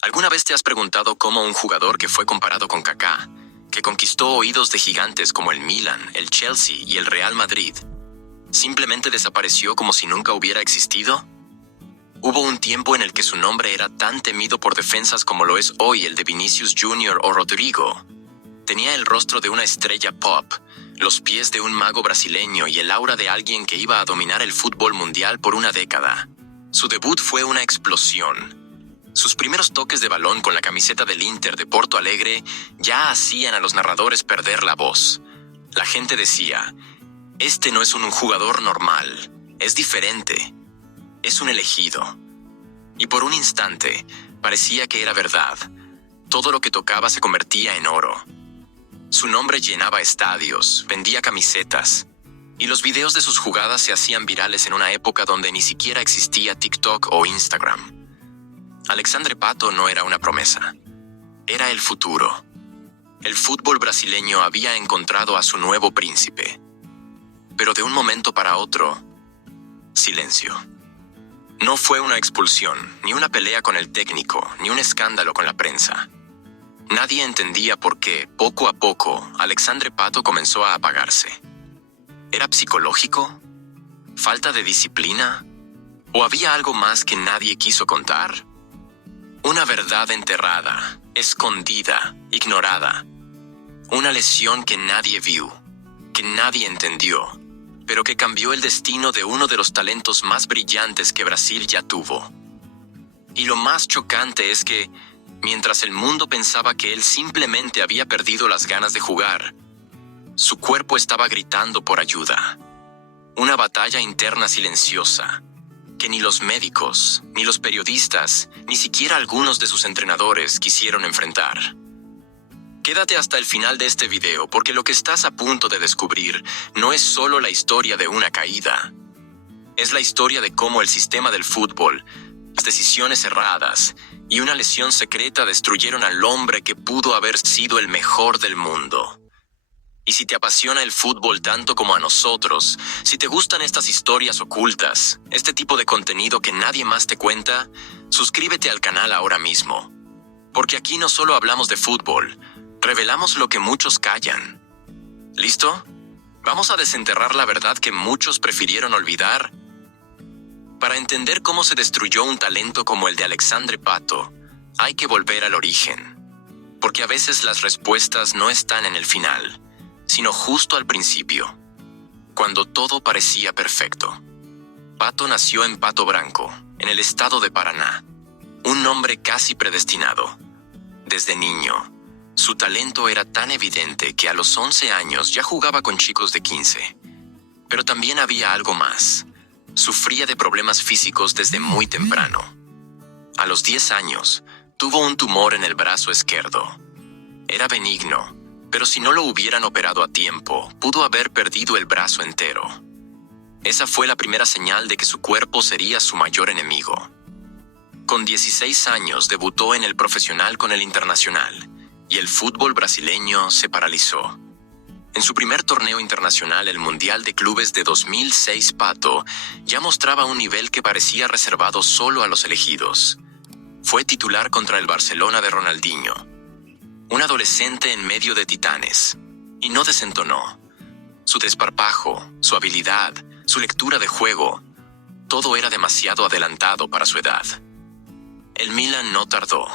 ¿Alguna vez te has preguntado cómo un jugador que fue comparado con Kaká, que conquistó oídos de gigantes como el Milan, el Chelsea y el Real Madrid, simplemente desapareció como si nunca hubiera existido? Hubo un tiempo en el que su nombre era tan temido por defensas como lo es hoy el de Vinicius Junior o Rodrigo. Tenía el rostro de una estrella pop, los pies de un mago brasileño y el aura de alguien que iba a dominar el fútbol mundial por una década. Su debut fue una explosión. Sus primeros toques de balón con la camiseta del Inter de Porto Alegre ya hacían a los narradores perder la voz. La gente decía: este no es un jugador normal, es diferente, es un elegido. Y por un instante, parecía que era verdad. Todo lo que tocaba se convertía en oro. Su nombre llenaba estadios, vendía camisetas, y los videos de sus jugadas se hacían virales en una época donde ni siquiera existía TikTok o Instagram. Alexandre Pato no era una promesa, era el futuro. El fútbol brasileño había encontrado a su nuevo príncipe. Pero de un momento para otro, silencio. No fue una expulsión, ni una pelea con el técnico, ni un escándalo con la prensa. Nadie entendía por qué, poco a poco, Alexandre Pato comenzó a apagarse. ¿Era psicológico? ¿Falta de disciplina? ¿O había algo más que nadie quiso contar? Una verdad enterrada, escondida, ignorada. Una lesión que nadie vio, que nadie entendió, pero que cambió el destino de uno de los talentos más brillantes que Brasil ya tuvo. Y lo más chocante es que, mientras el mundo pensaba que él simplemente había perdido las ganas de jugar, su cuerpo estaba gritando por ayuda. Una batalla interna silenciosa, que ni los médicos, ni los periodistas, ni siquiera algunos de sus entrenadores quisieron enfrentar. Quédate hasta el final de este video porque lo que estás a punto de descubrir no es solo la historia de una caída. Es la historia de cómo el sistema del fútbol, las decisiones erradas y una lesión secreta destruyeron al hombre que pudo haber sido el mejor del mundo. Y si te apasiona el fútbol tanto como a nosotros, si te gustan estas historias ocultas, este tipo de contenido que nadie más te cuenta, suscríbete al canal ahora mismo. Porque aquí no solo hablamos de fútbol, revelamos lo que muchos callan. ¿Listo? Vamos a desenterrar la verdad que muchos prefirieron olvidar. Para entender cómo se destruyó un talento como el de Alexandre Pato, hay que volver al origen. Porque a veces las respuestas no están en el final, sino justo al principio, cuando todo parecía perfecto. Pato nació en Pato Branco, en el estado de Paraná, un nombre casi predestinado. Desde niño, su talento era tan evidente que a los 11 años ya jugaba con chicos de 15. Pero también había algo más. Sufría de problemas físicos desde muy temprano. A los 10 años, tuvo un tumor en el brazo izquierdo. Era benigno, pero si no lo hubieran operado a tiempo, pudo haber perdido el brazo entero. Esa fue la primera señal de que su cuerpo sería su mayor enemigo. Con 16 años debutó en el profesional con el Internacional, y el fútbol brasileño se paralizó. En su primer torneo internacional, el Mundial de Clubes de 2006, Pato ya mostraba un nivel que parecía reservado solo a los elegidos. Fue titular contra el Barcelona de Ronaldinho, un adolescente en medio de titanes, y no desentonó. Su desparpajo, su habilidad, su lectura de juego, todo era demasiado adelantado para su edad. El Milan no tardó.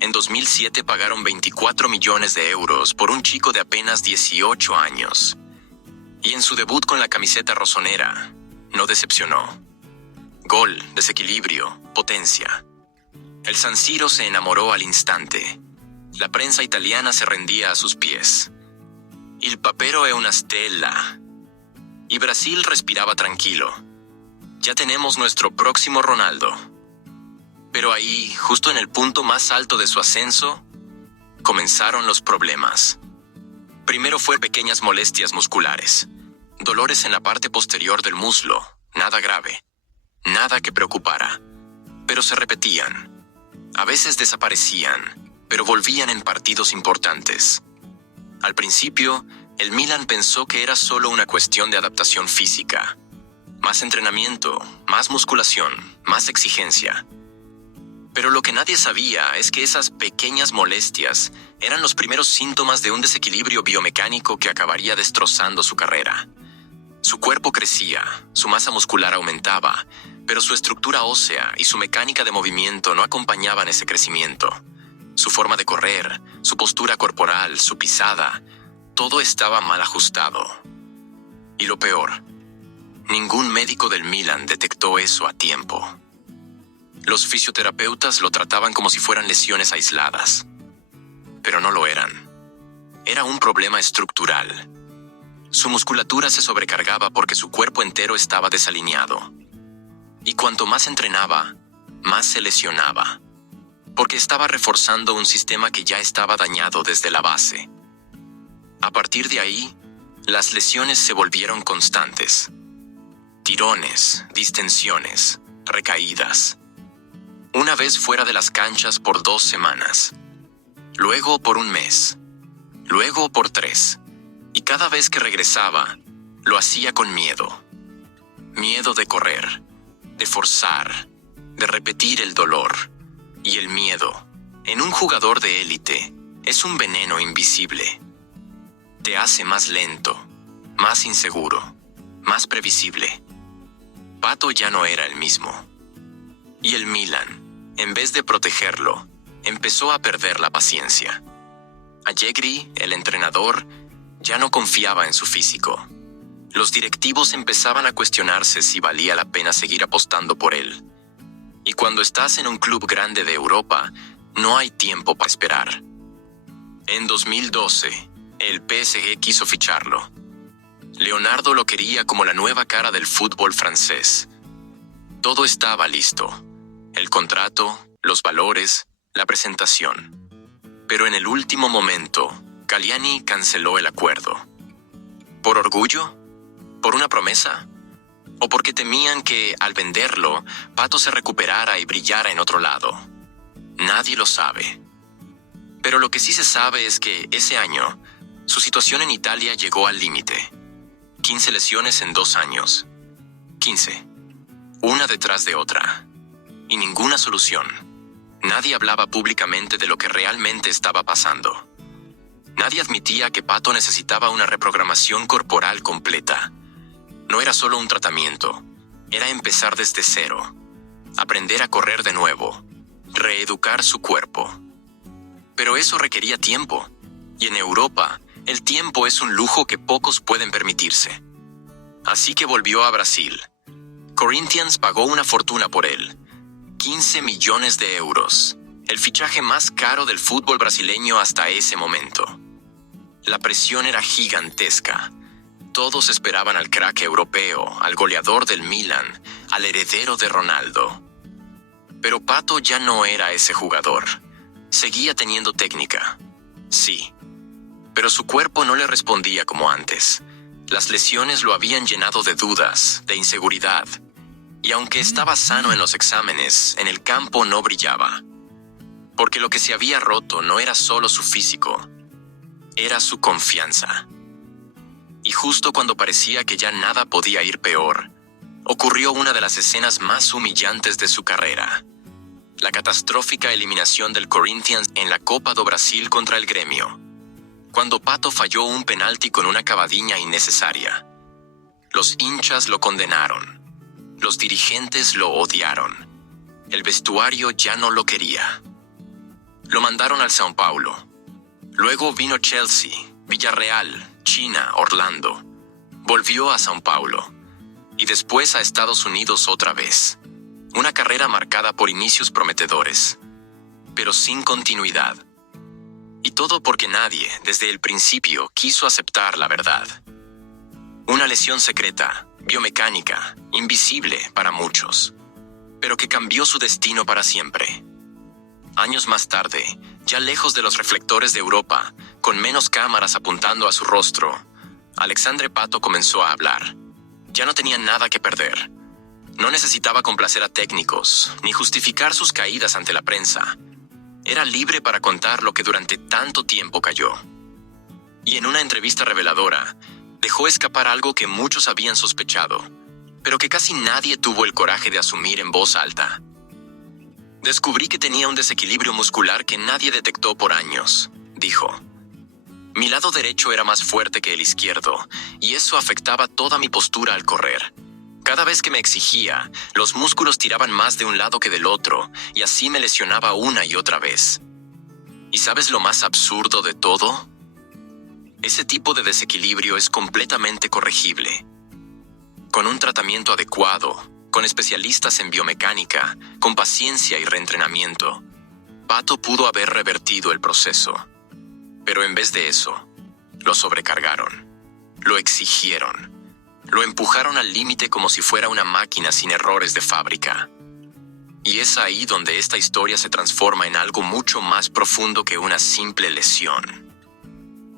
En 2007 pagaron 24 millones de euros por un chico de apenas 18 años. Y en su debut con la camiseta rosonera, no decepcionó. Gol, desequilibrio, potencia. El San Siro se enamoró al instante. La prensa italiana se rendía a sus pies. Il papero è una stella. Y Brasil respiraba tranquilo. Ya tenemos nuestro próximo Ronaldo. Pero ahí, justo en el punto más alto de su ascenso, comenzaron los problemas. Primero fue pequeñas molestias musculares, dolores en la parte posterior del muslo, nada grave, nada que preocupara, pero se repetían. A veces desaparecían, pero volvían en partidos importantes. Al principio, el Milan pensó que era solo una cuestión de adaptación física. Más entrenamiento, más musculación, más exigencia. Pero lo que nadie sabía es que esas pequeñas molestias eran los primeros síntomas de un desequilibrio biomecánico que acabaría destrozando su carrera. Su cuerpo crecía, su masa muscular aumentaba, pero su estructura ósea y su mecánica de movimiento no acompañaban ese crecimiento. Su forma de correr, su postura corporal, su pisada, todo estaba mal ajustado. Y lo peor, ningún médico del Milan detectó eso a tiempo. Los fisioterapeutas lo trataban como si fueran lesiones aisladas, pero no lo eran. Era un problema estructural. Su musculatura se sobrecargaba porque su cuerpo entero estaba desalineado. Y cuanto más entrenaba, más se lesionaba, porque estaba reforzando un sistema que ya estaba dañado desde la base. A partir de ahí, las lesiones se volvieron constantes. Tirones, distensiones, recaídas. Una vez fuera de las canchas por 2 semanas, luego por 1 mes, luego por 3, y cada vez que regresaba, lo hacía con miedo. Miedo de correr, de forzar, de repetir el dolor. Y el miedo, en un jugador de élite, es un veneno invisible. Te hace más lento, más inseguro, más previsible. Pato ya no era el mismo. Y el Milan, en vez de protegerlo, empezó a perder la paciencia. Allegri, el entrenador, ya no confiaba en su físico. Los directivos empezaban a cuestionarse si valía la pena seguir apostando por él. Y cuando estás en un club grande de Europa, no hay tiempo para esperar. En 2012, el PSG quiso ficharlo. Leonardo lo quería como la nueva cara del fútbol francés. Todo estaba listo. El contrato, los valores, la presentación. Pero en el último momento, Galliani canceló el acuerdo. ¿Por orgullo? ¿Por una promesa? ¿O porque temían que, al venderlo, Pato se recuperara y brillara en otro lado? Nadie lo sabe. Pero lo que sí se sabe es que, ese año, su situación en Italia llegó al límite. 15 lesiones en 2 años. 15. Una detrás de otra. Y ninguna solución. Nadie hablaba públicamente de lo que realmente estaba pasando. Nadie admitía que Pato necesitaba una reprogramación corporal completa. No era solo un tratamiento, era empezar desde cero, aprender a correr de nuevo, reeducar su cuerpo. Pero eso requería tiempo, y en Europa, el tiempo es un lujo que pocos pueden permitirse. Así que volvió a Brasil. Corinthians pagó una fortuna por él, 15 millones de euros, el fichaje más caro del fútbol brasileño hasta ese momento. La presión era gigantesca. Todos esperaban al crack europeo, al goleador del Milan, al heredero de Ronaldo. Pero Pato ya no era ese jugador. Seguía teniendo técnica. Sí. Pero su cuerpo no le respondía como antes. Las lesiones lo habían llenado de dudas, de inseguridad. Y aunque estaba sano en los exámenes, en el campo no brillaba. Porque lo que se había roto no era solo su físico, era su confianza. Y justo cuando parecía que ya nada podía ir peor, ocurrió una de las escenas más humillantes de su carrera. La catastrófica eliminación del Corinthians en la Copa do Brasil contra el Gremio. Cuando Pato falló un penalti con una cavadiña innecesaria. Los hinchas lo condenaron. Los dirigentes lo odiaron. El vestuario ya no lo quería. Lo mandaron al São Paulo. Luego vino Chelsea, Villarreal, China, Orlando. Volvió a São Paulo. Y después a Estados Unidos otra vez. Una carrera marcada por inicios prometedores, pero sin continuidad. Y todo porque nadie, desde el principio, quiso aceptar la verdad. Una lesión secreta, biomecánica, invisible para muchos, pero que cambió su destino para siempre. Años más tarde, ya lejos de los reflectores de Europa, con menos cámaras apuntando a su rostro, Alexandre Pato comenzó a hablar. Ya no tenía nada que perder. No necesitaba complacer a técnicos, ni justificar sus caídas ante la prensa. Era libre para contar lo que durante tanto tiempo cayó. Y en una entrevista reveladora, dejó escapar algo que muchos habían sospechado, pero que casi nadie tuvo el coraje de asumir en voz alta. Descubrí que tenía un desequilibrio muscular que nadie detectó por años, dijo. Mi lado derecho era más fuerte que el izquierdo, y eso afectaba toda mi postura al correr. Cada vez que me exigía, los músculos tiraban más de un lado que del otro, y así me lesionaba una y otra vez. ¿Y sabes lo más absurdo de todo? Ese tipo de desequilibrio es completamente corregible. Con un tratamiento adecuado, con especialistas en biomecánica, con paciencia y reentrenamiento, Pato pudo haber revertido el proceso. Pero en vez de eso, lo sobrecargaron, lo exigieron, lo empujaron al límite como si fuera una máquina sin errores de fábrica. Y es ahí donde esta historia se transforma en algo mucho más profundo que una simple lesión.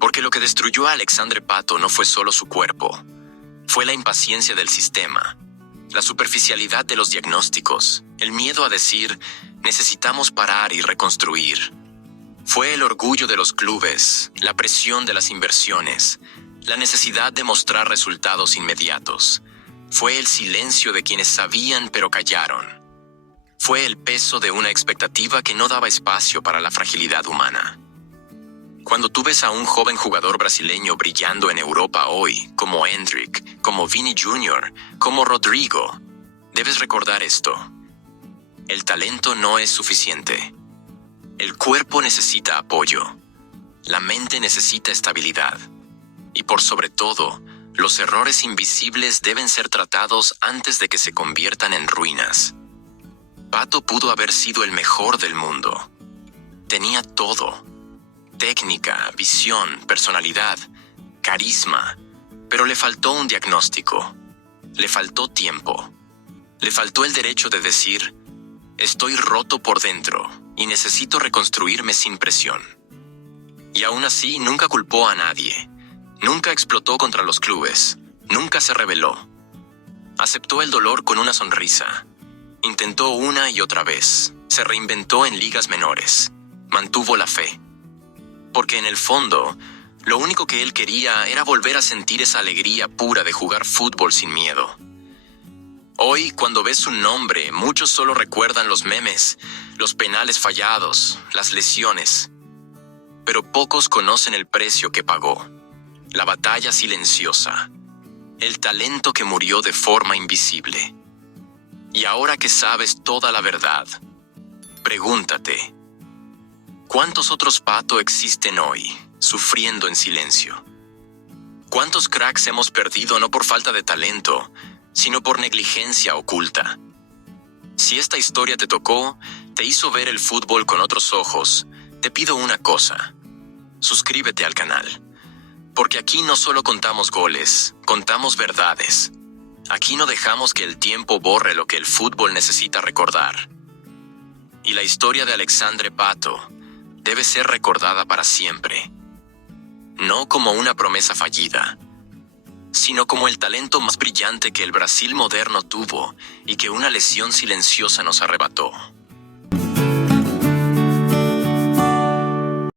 Porque lo que destruyó a Alexandre Pato no fue solo su cuerpo, fue la impaciencia del sistema, la superficialidad de los diagnósticos, el miedo a decir, necesitamos parar y reconstruir. Fue el orgullo de los clubes, la presión de las inversiones, la necesidad de mostrar resultados inmediatos. Fue el silencio de quienes sabían pero callaron. Fue el peso de una expectativa que no daba espacio para la fragilidad humana. Cuando tú ves a un joven jugador brasileño brillando en Europa hoy, como Endrick, como Vini Jr., como Rodrigo, debes recordar esto. El talento no es suficiente. El cuerpo necesita apoyo. La mente necesita estabilidad. Y por sobre todo, los errores invisibles deben ser tratados antes de que se conviertan en ruinas. Pato pudo haber sido el mejor del mundo. Tenía todo. Técnica, visión, personalidad, carisma. Pero le faltó un diagnóstico. Le faltó tiempo. Le faltó el derecho de decir, estoy roto por dentro y necesito reconstruirme sin presión. Y aún así nunca culpó a nadie. Nunca explotó contra los clubes. Nunca se rebeló. Aceptó el dolor con una sonrisa. Intentó una y otra vez. Se reinventó en ligas menores. Mantuvo la fe. Porque en el fondo, lo único que él quería era volver a sentir esa alegría pura de jugar fútbol sin miedo. Hoy, cuando ves su nombre, muchos solo recuerdan los memes, los penales fallados, las lesiones. Pero pocos conocen el precio que pagó. La batalla silenciosa. El talento que murió de forma invisible. Y ahora que sabes toda la verdad, pregúntate, ¿cuántos otros Pato existen hoy, sufriendo en silencio? ¿Cuántos cracks hemos perdido no por falta de talento, sino por negligencia oculta? Si esta historia te tocó, te hizo ver el fútbol con otros ojos, te pido una cosa. Suscríbete al canal. Porque aquí no solo contamos goles, contamos verdades. Aquí no dejamos que el tiempo borre lo que el fútbol necesita recordar. Y la historia de Alexandre Pato debe ser recordada para siempre. No como una promesa fallida, sino como el talento más brillante que el Brasil moderno tuvo y que una lesión silenciosa nos arrebató.